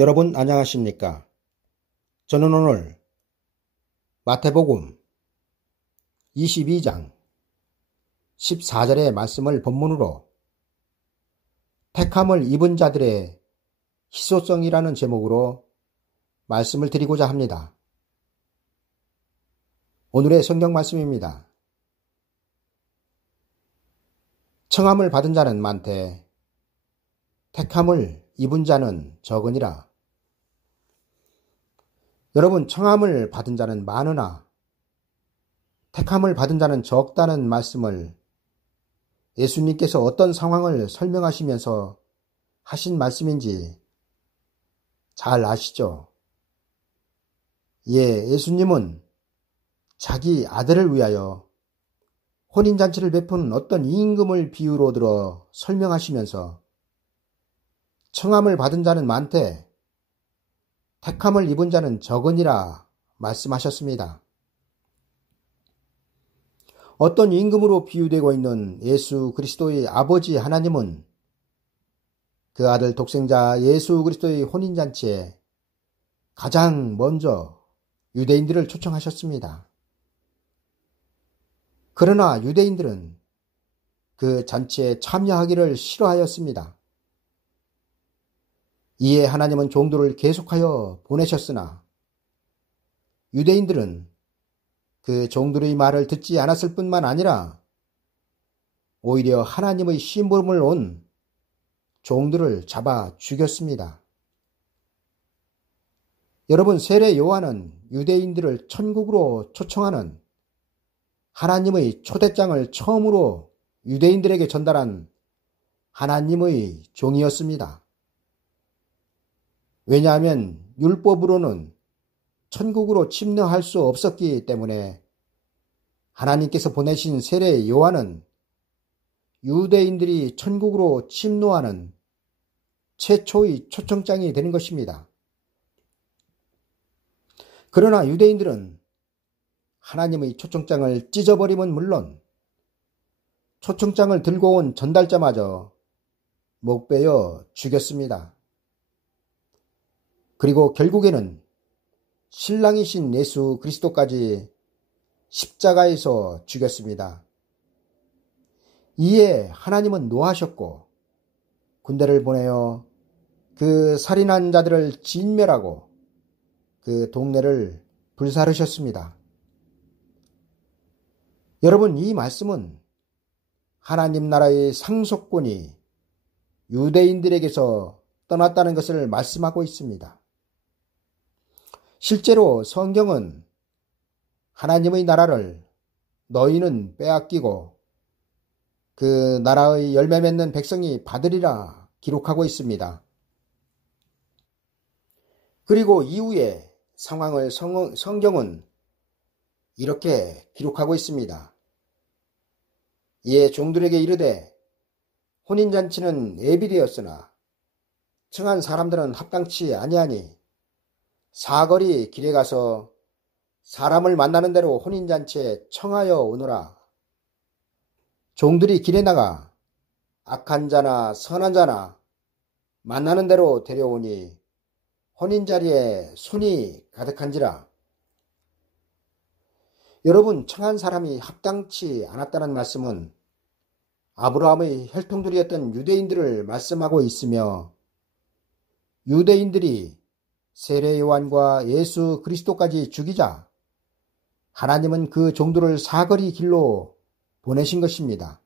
여러분 안녕하십니까? 저는 오늘 마태복음 22장 14절의 말씀을 본문으로 택함을 입은 자들의 희소성이라는 제목으로 말씀을 드리고자 합니다. 오늘의 성경 말씀입니다. 청함을 받은 자는 많되 택함을 입은 자는 적으니라. 여러분, 청함을 받은 자는 많으나 택함을 받은 자는 적다는 말씀을 예수님께서 어떤 상황을 설명하시면서 하신 말씀인지 잘 아시죠? 예수님은 자기 아들을 위하여 혼인잔치를 베푸는 어떤 임금을 비유로 들어 설명하시면서 청함을 받은 자는 많되 택함을 입은 자는 적으니라 말씀하셨습니다. 어떤 임금으로 비유되고 있는 예수 그리스도의 아버지 하나님은 그 아들 독생자 예수 그리스도의 혼인잔치에 가장 먼저 유대인들을 초청하셨습니다. 그러나 유대인들은 그 잔치에 참여하기를 싫어하였습니다. 이에 하나님은 종들을 계속하여 보내셨으나 유대인들은 그 종들의 말을 듣지 않았을 뿐만 아니라 오히려 하나님의 심부름을 온 종들을 잡아 죽였습니다. 여러분, 세례 요한은 유대인들을 천국으로 초청하는 하나님의 초대장을 처음으로 유대인들에게 전달한 하나님의 종이었습니다. 왜냐하면 율법으로는 천국으로 침노할 수 없었기 때문에 하나님께서 보내신 세례 요한은 유대인들이 천국으로 침노하는 최초의 초청장이 되는 것입니다. 그러나 유대인들은 하나님의 초청장을 찢어버림은 물론 초청장을 들고 온 전달자마저 목베어 죽였습니다. 그리고 결국에는 신랑이신 예수 그리스도까지 십자가에서 죽였습니다. 이에 하나님은 노하셨고 군대를 보내어 그 살인한 자들을 진멸하고 그 동네를 불사르셨습니다. 여러분, 이 말씀은 하나님 나라의 상속권이 유대인들에게서 떠났다는 것을 말씀하고 있습니다. 실제로 성경은 하나님의 나라를 너희는 빼앗기고 그 나라의 열매 맺는 백성이 받으리라 기록하고 있습니다. 그리고 이후의 상황을 성경은 이렇게 기록하고 있습니다. 이에 종들에게 이르되 혼인잔치는 예비되었으나 청한 사람들은 합당치 아니하니 사거리 길에 가서 사람을 만나는 대로 혼인잔치에 청하여 오너라. 종들이 길에 나가 악한 자나 선한 자나 만나는 대로 데려오니 혼인자리에 손이 가득한지라. 여러분, 청한 사람이 합당치 않았다는 말씀은 아브라함의 혈통들이었던 유대인들을 말씀하고 있으며 유대인들이 세례 요한과 예수 그리스도까지 죽이자 하나님은 그 종들을 사거리 길로 보내신 것입니다.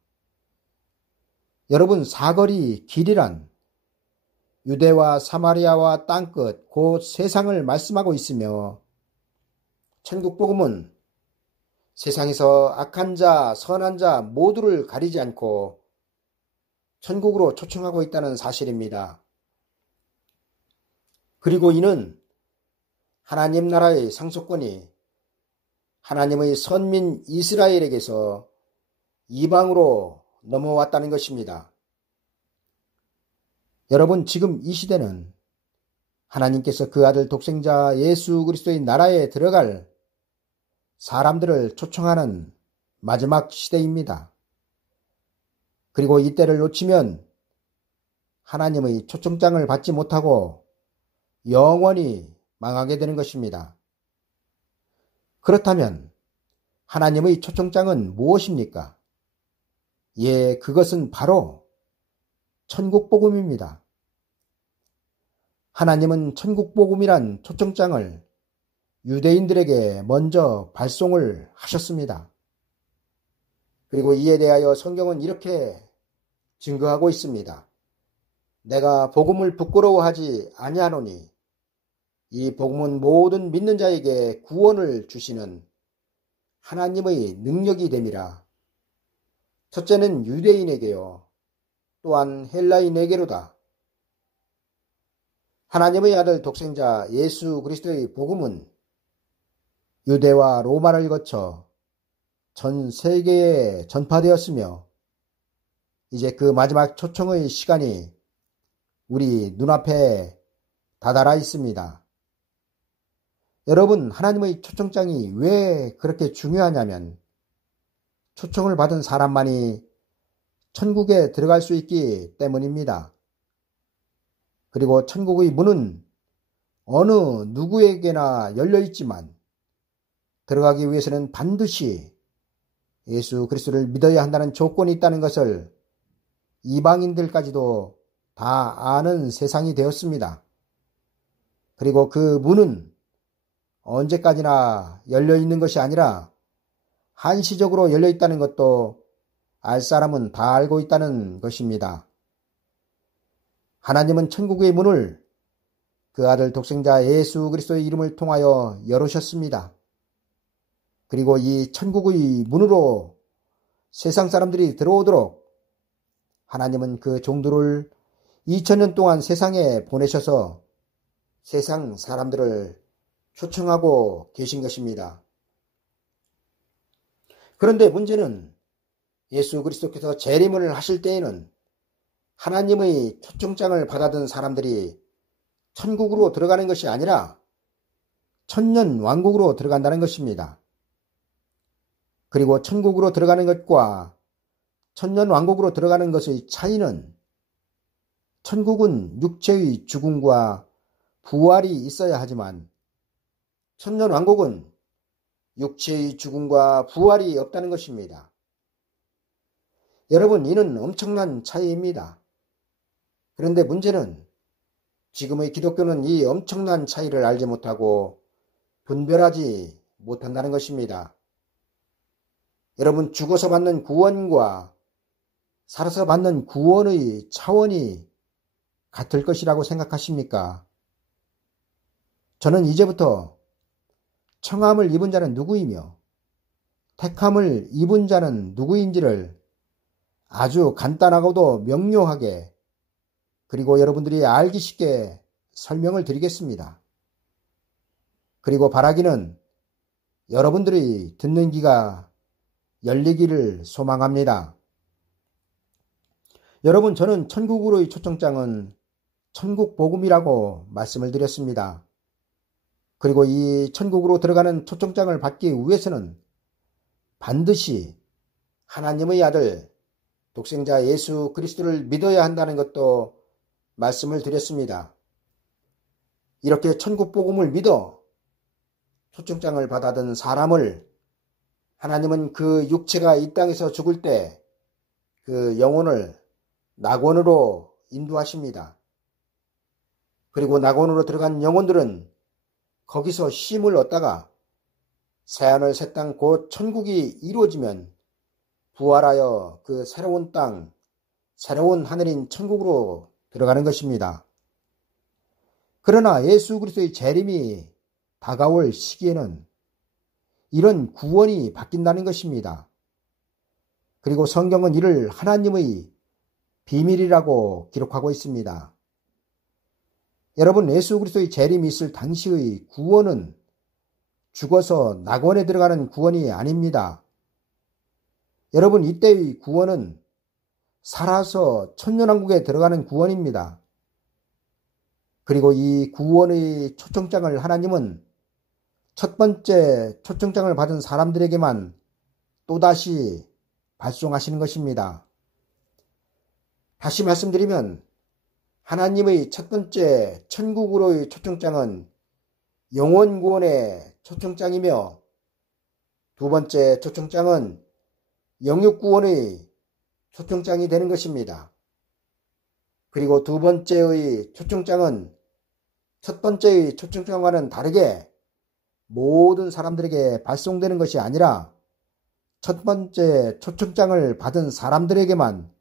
여러분, 사거리 길이란 유대와 사마리아와 땅끝 곧 세상을 말씀하고 있으며 천국복음은 세상에서 악한 자, 선한 자 모두를 가리지 않고 천국으로 초청하고 있다는 사실입니다. 그리고 이는 하나님 나라의 상속권이 하나님의 선민 이스라엘에게서 이방으로 넘어왔다는 것입니다. 여러분, 지금 이 시대는 하나님께서 그 아들 독생자 예수 그리스도의 나라에 들어갈 사람들을 초청하는 마지막 시대입니다. 그리고 이때를 놓치면 하나님의 초청장을 받지 못하고 영원히 망하게 되는 것입니다. 그렇다면 하나님의 초청장은 무엇입니까? 예, 그것은 바로 천국복음입니다. 하나님은 천국복음이란 초청장을 유대인들에게 먼저 발송을 하셨습니다. 그리고 이에 대하여 성경은 이렇게 증거하고 있습니다. 내가 복음을 부끄러워하지 아니하노니 이 복음은 모든 믿는 자에게 구원을 주시는 하나님의 능력이 됨이라. 첫째는 유대인에게요, 또한 헬라인에게로다. 하나님의 아들 독생자 예수 그리스도의 복음은 유대와 로마를 거쳐 전 세계에 전파되었으며 이제 그 마지막 초청의 시간이 우리 눈앞에 다다라 있습니다. 여러분, 하나님의 초청장이 왜 그렇게 중요하냐면 초청을 받은 사람만이 천국에 들어갈 수 있기 때문입니다. 그리고 천국의 문은 어느 누구에게나 열려 있지만 들어가기 위해서는 반드시 예수 그리스도를 믿어야 한다는 조건이 있다는 것을 이방인들까지도 다 아는 세상이 되었습니다. 그리고 그 문은 언제까지나 열려 있는 것이 아니라 한시적으로 열려 있다는 것도 알 사람은 다 알고 있다는 것입니다. 하나님은 천국의 문을 그 아들 독생자 예수 그리스도의 이름을 통하여 열으셨습니다. 그리고 이 천국의 문으로 세상 사람들이 들어오도록 하나님은 그 종들을 2000년 동안 세상에 보내셔서 세상 사람들을 초청하고 계신 것입니다. 그런데 문제는 예수 그리스도께서 재림을 하실 때에는 하나님의 초청장을 받아든 사람들이 천국으로 들어가는 것이 아니라 천년 왕국으로 들어간다는 것입니다. 그리고 천국으로 들어가는 것과 천년 왕국으로 들어가는 것의 차이는 천국은 육체의 죽음과 부활이 있어야 하지만 천년 왕국은 육체의 죽음과 부활이 없다는 것입니다. 여러분, 이는 엄청난 차이입니다. 그런데 문제는 지금의 기독교는 이 엄청난 차이를 알지 못하고 분별하지 못한다는 것입니다. 여러분, 죽어서 받는 구원과 살아서 받는 구원의 차원이 같을 것이라고 생각하십니까? 저는 이제부터 청함을 입은 자는 누구이며 택함을 입은 자는 누구인지를 아주 간단하고도 명료하게 그리고 여러분들이 알기 쉽게 설명을 드리겠습니다. 그리고 바라기는 여러분들이 듣는 귀가 열리기를 소망합니다. 여러분, 저는 천국으로의 초청장은 천국 복음이라고 말씀을 드렸습니다. 그리고 이 천국으로 들어가는 초청장을 받기 위해서는 반드시 하나님의 아들 독생자 예수 그리스도를 믿어야 한다는 것도 말씀을 드렸습니다. 이렇게 천국 복음을 믿어 초청장을 받아든 사람을 하나님은 그 육체가 이 땅에서 죽을 때 그 영혼을 낙원으로 인도하십니다. 그리고 낙원으로 들어간 영혼들은 거기서 쉼을 얻다가 새하늘 새 땅 곧 천국이 이루어지면 부활하여 그 새로운 땅, 새로운 하늘인 천국으로 들어가는 것입니다. 그러나 예수 그리스도의 재림이 다가올 시기에는 이런 구원이 바뀐다는 것입니다. 그리고 성경은 이를 하나님의 비밀이라고 기록하고 있습니다. 여러분, 예수 그리스도의 재림이 있을 당시의 구원은 죽어서 낙원에 들어가는 구원이 아닙니다. 여러분, 이때의 구원은 살아서 천년왕국에 들어가는 구원입니다. 그리고 이 구원의 초청장을 하나님은 첫 번째 초청장을 받은 사람들에게만 또다시 발송하시는 것입니다. 다시 말씀드리면 하나님의 첫 번째 천국으로의 초청장은 영혼 구원의 초청장이며 두 번째 초청장은 영육 구원의 초청장이 되는 것입니다. 그리고 두 번째의 초청장은 첫 번째의 초청장과는 다르게 모든 사람들에게 발송되는 것이 아니라 첫 번째 초청장을 받은 사람들에게만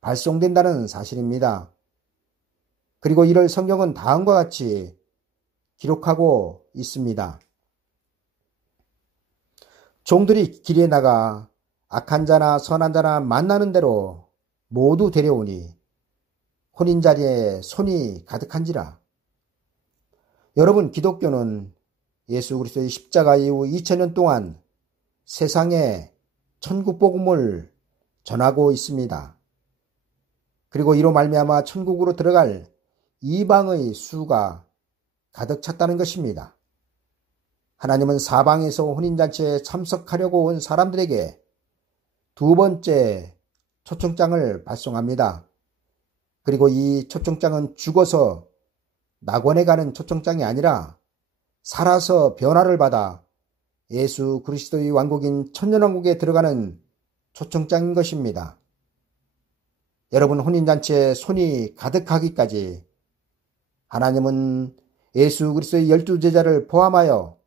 발송된다는 사실입니다. 그리고 이를 성경은 다음과 같이 기록하고 있습니다. 종들이 길에 나가 악한 자나 선한 자나 만나는 대로 모두 데려오니 혼인자리에 손이 가득한지라. 여러분, 기독교는 예수 그리스도의 십자가 이후 2000년 동안 세상에 천국 복음을 전하고 있습니다. 그리고 이로 말미암아 천국으로 들어갈 이방의 수가 가득 찼다는 것입니다. 하나님은 사방에서 혼인잔치에 참석하려고 온 사람들에게 두 번째 초청장을 발송합니다. 그리고 이 초청장은 죽어서 낙원에 가는 초청장이 아니라 살아서 변화를 받아 예수 그리스도의 왕국인 천년왕국에 들어가는 초청장인 것입니다. 여러분, 혼인잔치에 손이 가득하기까지 하나님은 예수 그리스도의 12제자를 포함하여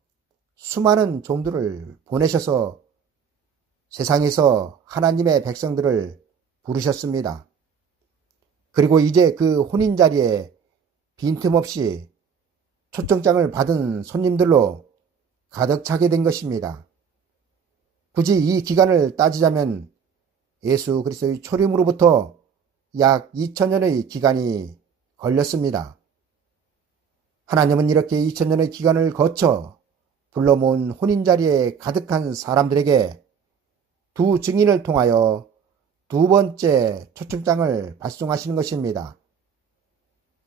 수많은 종들을 보내셔서 세상에서 하나님의 백성들을 부르셨습니다. 그리고 이제 그 혼인자리에 빈틈없이 초청장을 받은 손님들로 가득 차게 된 것입니다. 굳이 이 기간을 따지자면 예수 그리스도의 초림으로부터 약 2000년의 기간이 걸렸습니다. 하나님은 이렇게 2000년의 기간을 거쳐 불러 모은 혼인자리에 가득한 사람들에게 두 증인을 통하여 두 번째 초청장을 발송하시는 것입니다.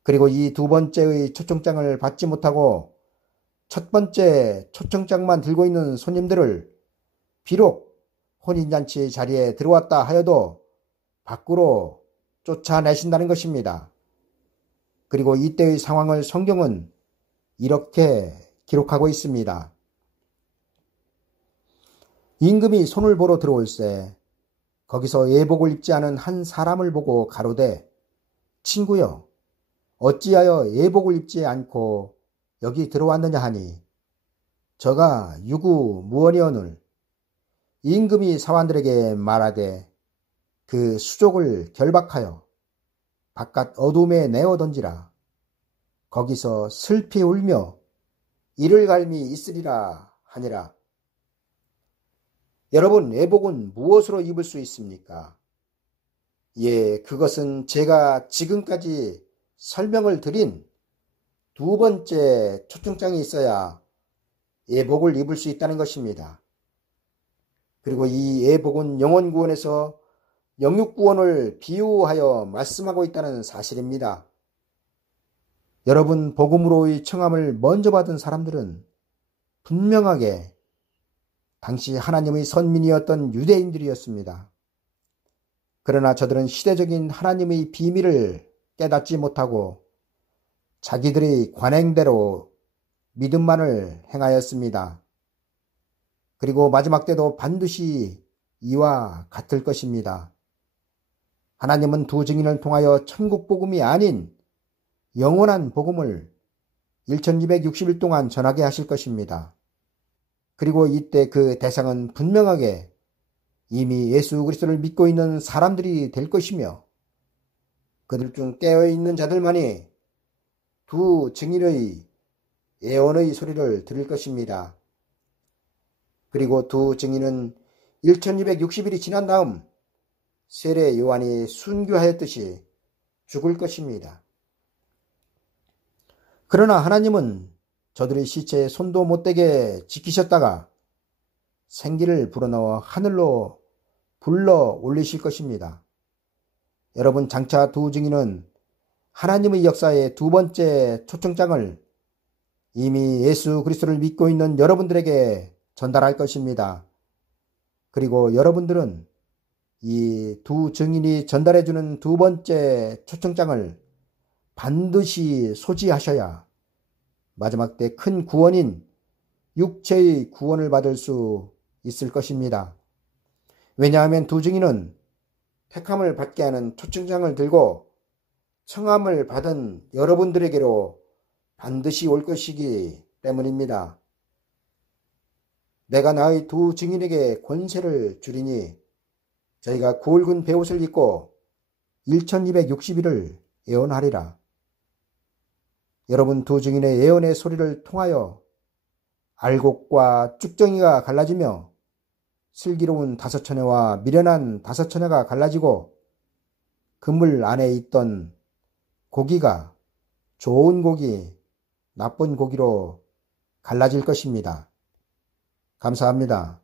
그리고 이 두 번째의 초청장을 받지 못하고 첫 번째 초청장만 들고 있는 손님들을 비록 혼인잔치 자리에 들어왔다 하여도 밖으로 쫓아내신다는 것입니다. 그리고 이때의 상황을 성경은 이렇게 기록하고 있습니다. 임금이 손을 보러 들어올세 거기서 예복을 입지 않은 한 사람을 보고 가로되 친구여 어찌하여 예복을 입지 않고 여기 들어왔느냐 하니 저가 유구무원이오늘 임금이 사환들에게 말하되 그 수족을 결박하여 바깥 어둠에 내어 던지라. 거기서 슬피 울며 이를 갈미 있으리라 하니라. 여러분, 예복은 무엇으로 입을 수 있습니까? 예, 그것은 제가 지금까지 설명을 드린 두 번째 초청장이 있어야 예복을 입을 수 있다는 것입니다. 그리고 이 예복은 영혼구원에서 영육구원을 비유하여 말씀하고 있다는 사실입니다. 여러분, 복음으로의 청함을 먼저 받은 사람들은 분명하게 당시 하나님의 선민이었던 유대인들이었습니다. 그러나 저들은 시대적인 하나님의 비밀을 깨닫지 못하고 자기들의 관행대로 믿음만을 행하였습니다. 그리고 마지막 때도 반드시 이와 같을 것입니다. 하나님은 두 증인을 통하여 천국 복음이 아닌 영원한 복음을 1260일 동안 전하게 하실 것입니다. 그리고 이때 그 대상은 분명하게 이미 예수 그리스도를 믿고 있는 사람들이 될 것이며 그들 중 깨어있는 자들만이 두 증인의 예언의 소리를 들을 것입니다. 그리고 두 증인은 1260일이 지난 다음 세례 요한이 순교하였듯이 죽을 것입니다. 그러나 하나님은 저들의 시체에 손도 못 대게 지키셨다가 생기를 불어넣어 하늘로 불러 올리실 것입니다. 여러분, 장차 두 증인은 하나님의 역사의 두 번째 초청장을 이미 예수 그리스도를 믿고 있는 여러분들에게 전달할 것입니다. 그리고 여러분들은 이 두 증인이 전달해주는 두 번째 초청장을 반드시 소지하셔야 마지막 때 큰 구원인 육체의 구원을 받을 수 있을 것입니다. 왜냐하면 두 증인은 택함을 받게 하는 초청장을 들고 청함을 받은 여러분들에게로 반드시 올 것이기 때문입니다. 내가 나의 두 증인에게 권세를 주리니 저희가 굵은 베옷을 입고 1260일을 예언하리라. 여러분 두 증인의 예언의 소리를 통하여 알곡과 쭉정이가 갈라지며 슬기로운 다섯처녀와 미련한 다섯처녀가 갈라지고 그물 안에 있던 고기가 좋은 고기, 나쁜 고기로 갈라질 것입니다. 감사합니다.